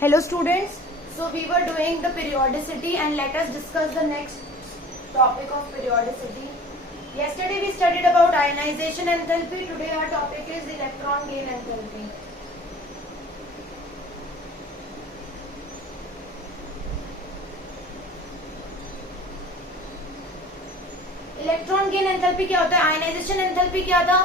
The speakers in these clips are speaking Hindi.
Hello students, so we were doing the periodicity and let us discuss the next topic of periodicity. Yesterday we studied about ionization enthalpy, today our topic is electron gain enthalpy. Electron gain enthalpy क्या होता है? आयनाइजेशन एंथैल्पी क्या था?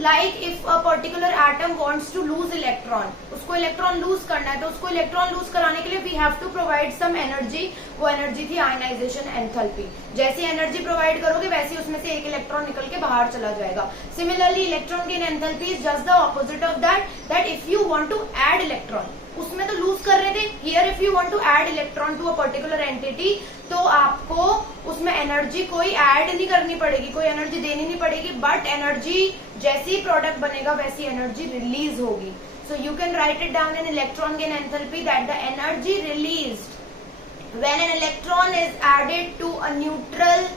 Like if a particular atom wants to lose electron, उसको इलेक्ट्रॉन लूज करना है तो उसको इलेक्ट्रॉन लूज कराने के लिए we have to provide some energy. वो एनर्जी थी आयनाइजेशन एंथैल्पी. जैसी एनर्जी प्रोवाइड करोगे वैसे उसमें से एक इलेक्ट्रॉन निकल के बाहर चला जाएगा. Similarly electron gain enthalpy is just the opposite of that if you want to add electron, उसमें तो लूज कर रहे थे. Here if you want to add electron to a particular entity तो आपको उसमें एनर्जी कोई ऐड नहीं करनी पड़ेगी, कोई एनर्जी देनी नहीं पड़ेगी, बट एनर्जी जैसी प्रोडक्ट बनेगा वैसी एनर्जी रिलीज होगी. So you can write it down in electron gain enthalpy that the energy released when an electron is added to a neutral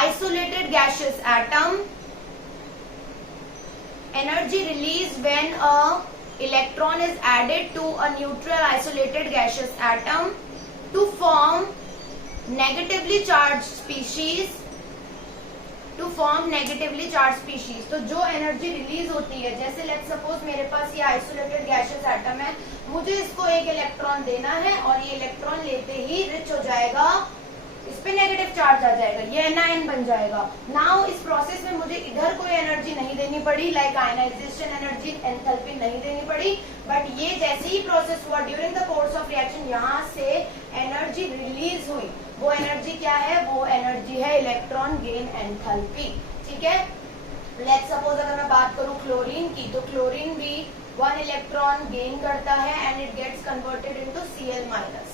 isolated gaseous atom, energy released when a electron is added to a neutral isolated gaseous atom to form negatively charged species. तो जो एनर्जी रिलीज होती है, जैसे लेट्स सपोज मेरे पास ये आइसोलेटेड गैसियस एटम है, मुझे इसको एक इलेक्ट्रॉन देना है और ये इलेक्ट्रॉन लेते ही रिच हो जाएगा, इस पे नेगेटिव चार्ज आ जाएगा, ये एनायन बन जाएगा. नाउ इस प्रोसेस में मुझे इधर कोई एनर्जी नहीं देनी पड़ी, लाइक आयनाइजेशन एनर्जी एंथैल्पी नहीं देनी पड़ी, बट ये जैसे ही प्रोसेस हुआ during the course of reaction यहाँ से एनर्जी रिलीज हुई. वो एनर्जी क्या है? वो एनर्जी है इलेक्ट्रॉन गेन एंथैल्पी. ठीक है. लेट्स सपोज अगर मैं बात करूं क्लोरीन की, तो क्लोरीन भी 1 इलेक्ट्रॉन गेन करता है and it gets converted into Cl-.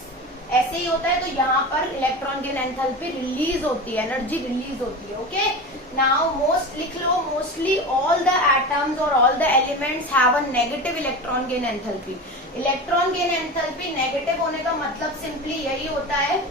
ऐसे ही होता है. तो यहाँ पर इलेक्ट्रॉन गेन एंथैल्पी रिलीज होती है, एनर्जी रिलीज होती है. ओके. नाउ लिख लो, मोस्टली ऑल द एटम्स और all the elements have a negative electron gain enthalpy. Electron gain enthalpy negative होने का मतलब सिंपली यही होता है,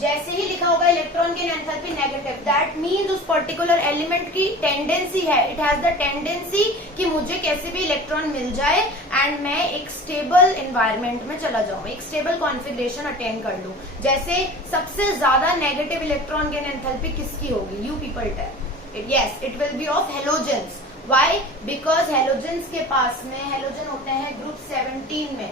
जैसे ही लिखा होगा electron gain enthalpy negative, that means उस पर्टिकुलर एलिमेंट की टेंडेंसी है, इट हैज द टेंडेंसी कि मुझे कैसे भी इलेक्ट्रॉन मिल जाए एंड मैं एक स्टेबल एनवायरनमेंट में चला जाऊं, एक स्टेबल कॉन्फ़िगरेशन अटेन कर लूं. जैसे सबसे ज्यादा नेगेटिव इलेक्ट्रॉन गेन एंथैल्पी किसकी होगी? You people tell. Yes, it will be of halogens. Why? Because halogens के पास में, हेलोजन होते हैं ग्रुप 17 में,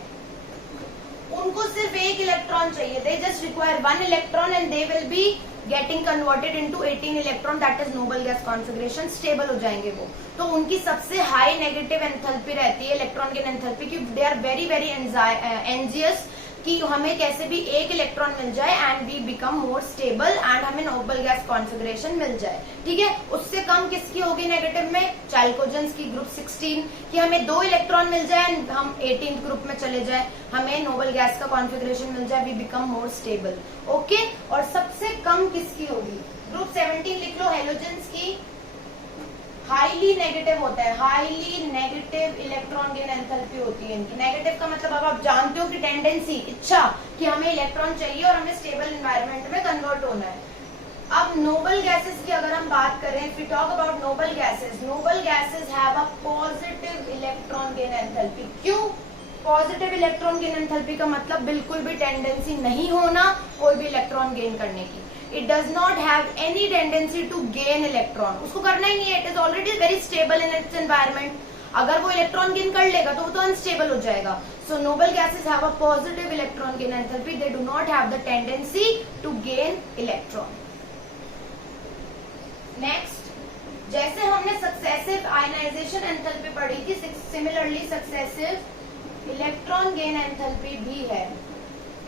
उनको सिर्फ एक इलेक्ट्रॉन चाहिए. They just require 1 electron and they will be getting converted into 18 electron, that is Nobel gas configuration. Stable हो जाएंगे वो. तो उनकी सबसे हाई नेगेटिव एंथैल्पी रहती है इलेक्ट्रॉन गेन एंथैल्पी की. They are very very anxious कि हमें कैसे भी एक इलेक्ट्रॉन मिल जाए and we become more stable and हमें नोबल गैस कॉन्फ़िगरेशन मिल जाए. ठीक है. उससे कम किसकी होगी नेगेटिव में? चाल्कोजेंस की ग्रुप 16, कि हमें 2 इलेक्ट्रॉन मिल जाए एंड हम 18th ग्रुप में चले जाए, हमें नोबल गैस का कॉन्फ़िगरेशन मिल जाए, we become more stable. Okay. और सबसे कम किसकी होगी? ग्रुप 17 लिख लो. हेलोजेंस की हाईली नेगेटिव होता है, highly negative electron gain enthalpy होती है इनकी. नेगेटिव का मतलब अब आप जानते हो कि टेंडेंसी, इच्छा कि हमें इलेक्ट्रॉन चाहिए और हमें स्टेबल एनवायरनमेंट में कन्वर्ट होना है. अब नोबल गैसेस की अगर हम बात करें, if we talk about noble gases have a positive electron gain enthalpy. क्यों पॉजिटिव इलेक्ट्रॉन गेन एंथैल्पी का मतलब? बिल्कुल भी टेंडेंसी नहीं होना कोई भी इलेक्ट्रॉन गेन करने की. It does not have any tendency to gain electron. उसको करना ही नहीं है. It is already very stable in its environment. अगर वो इलेक्ट्रॉन गेन कर लेगा तो वो तो अनस्टेबल हो जाएगा. So noble gases have a positive electron gain enthalpy. They do not have the tendency to gain electron. Next, जैसे हमने सक्सेसिव आयनाइजेशन एंथैल्पी पढ़ी थी, similarly successive electron gain enthalpy भी है.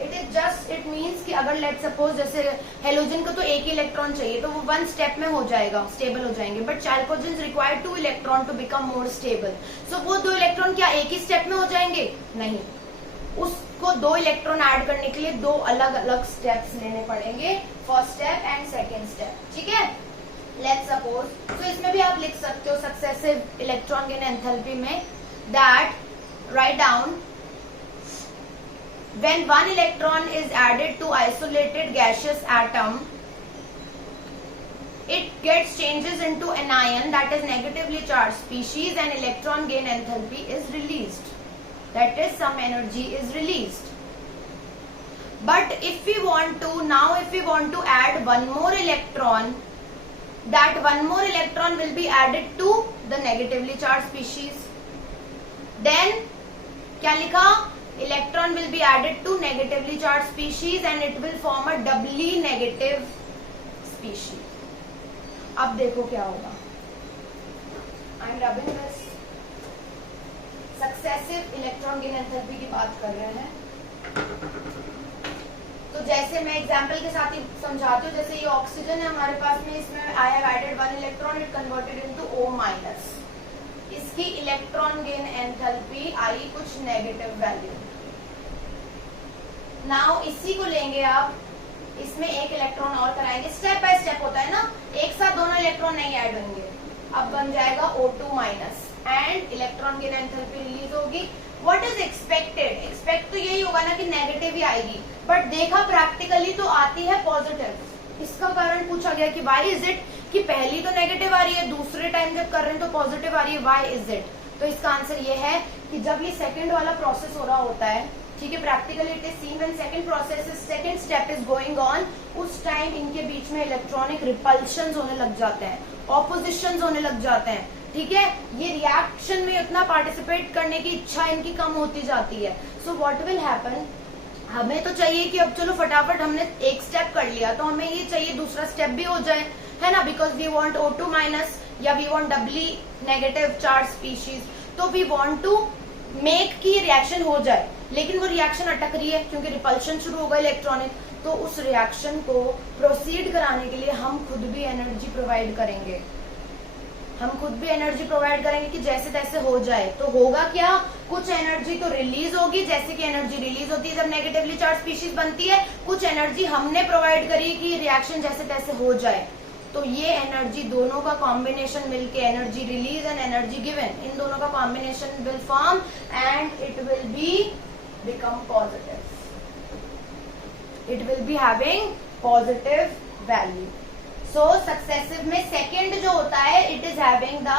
इट मीन्स कि अगर लेट सपोज जैसे हेलोजन को तो एक ही इलेक्ट्रॉन चाहिए तो वो 1 स्टेप में हो जाएगा, स्टेबल हो जाएंगे, but chalcogens require 2 electron to become more stable. So वो 2 इलेक्ट्रॉन क्या एक ही स्टेप में हो जाएंगे? नहीं, उसको 2 इलेक्ट्रॉन ऐड करने के लिए 2 अलग अलग स्टेप्स लेने पड़ेंगे, first step and second step. ठीक है. लेट सपोज, तो इसमें भी आप लिख सकते हो सक्सेसिव इलेक्ट्रॉन गेन एंथैल्पी में that write down when 1 electron is added to isolated gaseous atom, it gets changes into anion, that is negatively charged species, and electron gain enthalpy is released. that is some energy is released. But if we want to add one more electron, that one more electron will be added to the negatively charged species. Then क्या लिखा? Electron will be added to negatively charged species and it will form a doubly negative species. अब देखो क्या होगा. I am rubbing this. Successive electron gain enthalpy की बात कर रहे हैं. तो जैसे मैं एग्जांपल के साथ ही समझाती हूँ. जैसे ये ऑक्सीजन है हमारे पास में, इसमें I have added one electron, it converted into O-. इसकी इलेक्ट्रॉन गेन एंथैल्पी आई कुछ नेगेटिव वैल्यू. नाउ इसी को लेंगे आप, इसमें एक इलेक्ट्रॉन और कराएंगे. स्टेप बाय स्टेप होता है ना, एक साथ दोनों इलेक्ट्रॉन नहीं ऐड होंगे. अब बन जाएगा O2- and electron gain enthalpy release होगी. What is expected? एक्सपेक्ट तो यही होगा ना कि नेगेटिव ही आएगी, बट देखा प्रैक्टिकली तो आती है पॉजिटिव. इसका कारण पूछा गया कि व्हाई इज इट, कि पहली तो नेगेटिव आ रही है, दूसरे टाइम जब कर रहे हैं तो पॉजिटिव आ रही है. Why is it? तो इसका आंसर ये है कि जब ये सेकंड वाला प्रोसेस हो रहा होता है, ठीक है, practically it is seen when second step is going on, उस टाइम इनके बीच में इलेक्ट्रॉनिक रिपल्शंस होने लग जाते हैं, ऑपोजिशंस होने लग जाते हैं. ठीक है, ये रिएक्शन में इतना पार्टिसिपेट करने की इच्छा इनकी कम होती जाती है. सो व्हाट विल हैपन, हमें तो चाहिए कि अब चलो फटाफट हमने एक स्टेप कर लिया, तो हमें ये चाहिए दूसरा स्टेप भी हो जाए, है ना, बिकॉज वी वांट O2- या we want doubly negative charge species. तो वी वांट टू मेक की रिएक्शन हो जाए, लेकिन वो रिएक्शन अटक रही है क्योंकि रिपल्शन शुरू होगा इलेक्ट्रॉनिक. तो उस रिएक्शन को प्रोसीड कराने के लिए हम खुद भी एनर्जी प्रोवाइड करेंगे. कि जैसे तैसे हो जाए. तो होगा क्या, कुछ एनर्जी तो रिलीज होगी, जैसे कि एनर्जी रिलीज होती है जब नेगेटिवली चार्ज स्पीशीज बनती है. कुछ एनर्जी हमने प्रोवाइड करी कि रिएक्शन जैसे तैसे हो जाए. तो ये एनर्जी दोनों का कॉम्बिनेशन मिलके, energy release and energy given, इन दोनों का combination will form and it will be become positive. It will be having positive value. So successive में सेकेंड जो होता है, it is having the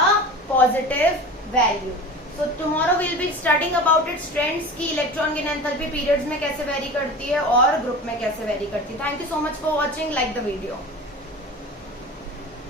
positive value. So tomorrow will be studying about its trends की इलेक्ट्रॉन गेन एंथैल्पी पीरियड्स में कैसे वेरी करती है और ग्रुप में कैसे वेरी करती है. Thank you so much for watching. Like the video.